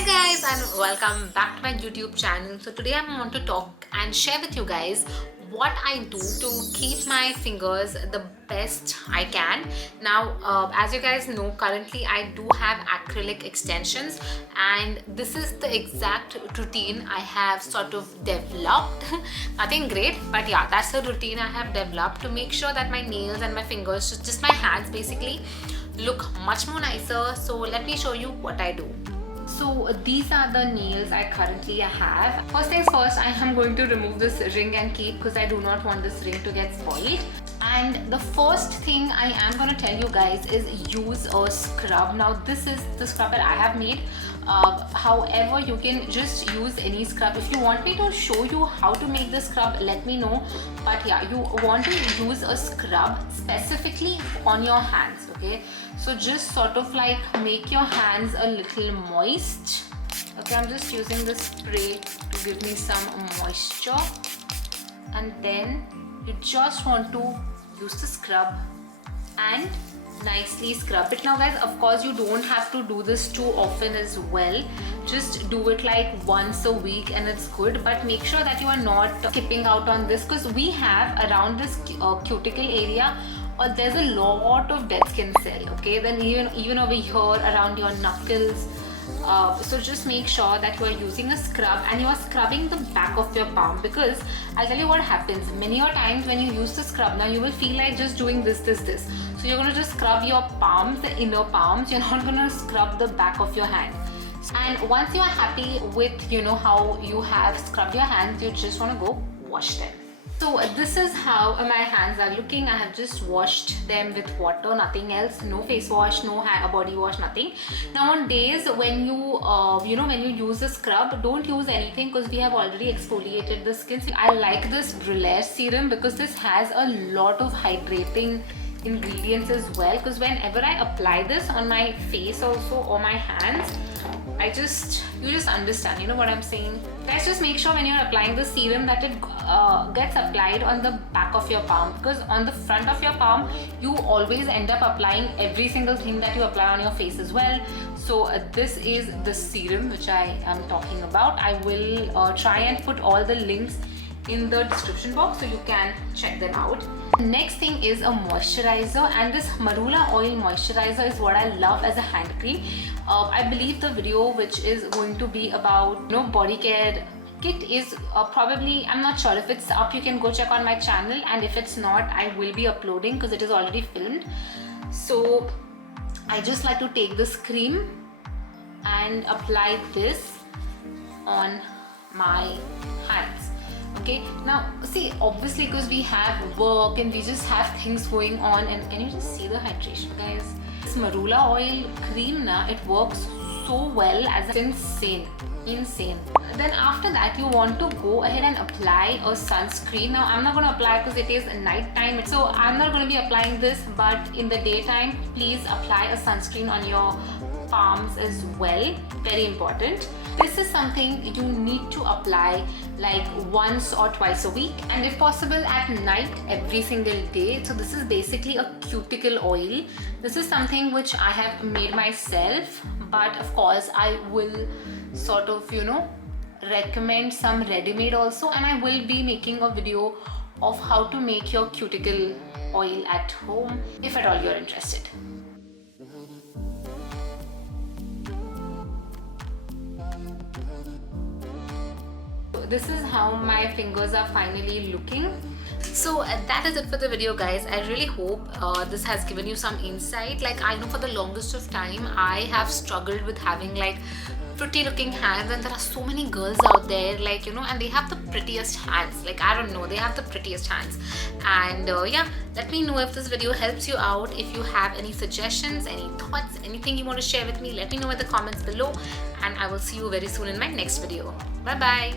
Hi guys and welcome back to my YouTube channel. So today I want to talk and share with you guys what I do to keep my fingers the best I can. Now as you guys know, currently I do have acrylic extensions and this is the exact routine I have sort of developed. Nothing great, but yeah, that's the routine I have developed to make sure that my nails and my fingers, just my hands basically, look much more nicer. So let me show you what I do. So these are the nails I currently have. First things first, I am going to remove this ring and keep because I do not want this ring to get spoiled. And the first thing I am going to tell you guys is use a scrub. Now this is the scrub that I have made. However, you can just use any scrub. If you want me to show you how to make the scrub, let me know. But yeah, you want to use a scrub specifically on your hands, okay? So just sort of like make your hands a little moist. Okay, I'm just using this spray to give me some moisture. And then you just want to use the scrub and nicely scrub it. Now guys, of course you don't have to do this too often as well. Just do it like once a week and it's good, but make sure that you are not skipping out on this because we have around this cuticle area there's a lot of dead skin cell, okay? Then even over here around your knuckles. So just make sure that you are using a scrub and you are scrubbing the back of your palm, because I'll tell you what happens. Many times when you use the scrub, now you will feel like just doing this. So you're going to just scrub your palms, the inner palms. You're not going to scrub the back of your hand. And once you are happy with how you have scrubbed your hands, you just want to go wash them. So this is how my hands are looking. I have just washed them with water, nothing else. No face wash, no body wash, nothing. Now on days when you when you use a scrub, don't use anything because we have already exfoliated the skin. So I like this Brulaire serum because this has a lot of hydrating ingredients as well, because whenever I apply this on my face also or my hands, you just understand, what I'm saying. Guys, just make sure when you're applying the serum that it gets applied on the back of your palm, because on the front of your palm you always end up applying every single thing that you apply on your face as well. So this is the serum which I am talking about. I will try and put all the links in the description box so you can check them out. Next thing is a moisturizer, and this Marula oil moisturizer is what I love as a hand cream. I believe the video which is going to be about body care kit is probably, I'm not sure if it's up. You can go check on my channel, and if it's not, I will be uploading because it is already filmed. So I just like to take this cream and apply this on my hands. Okay, now see, obviously because we have work and we just have things going on, and can you just see the hydration, guys? This Marula oil cream it works so well, as insane. Then after that you want to go ahead and apply a sunscreen. Now I'm not going to apply because it is night time, so I'm not going to be applying this, but in the daytime please apply a sunscreen on your palms as well. Very important. This is something you need to apply like once or twice a week, and if possible at night every single day. So this is basically a cuticle oil. This is something which I have made myself, but of course I will sort of recommend some ready-made also, and I will be making a video of how to make your cuticle oil at home if at all you're interested. This is how my fingers are finally looking. So that is it for the video, guys. I really hope this has given you some insight. Like, I know for the longest of time I have struggled with having like pretty looking hands, and there are so many girls out there, like and they have the prettiest hands. Like, I don't know, they have the prettiest hands. And yeah, let me know if this video helps you out. If you have any suggestions, any thoughts, anything you want to share with me, let me know in the comments below, and I will see you very soon in my next video. Bye bye.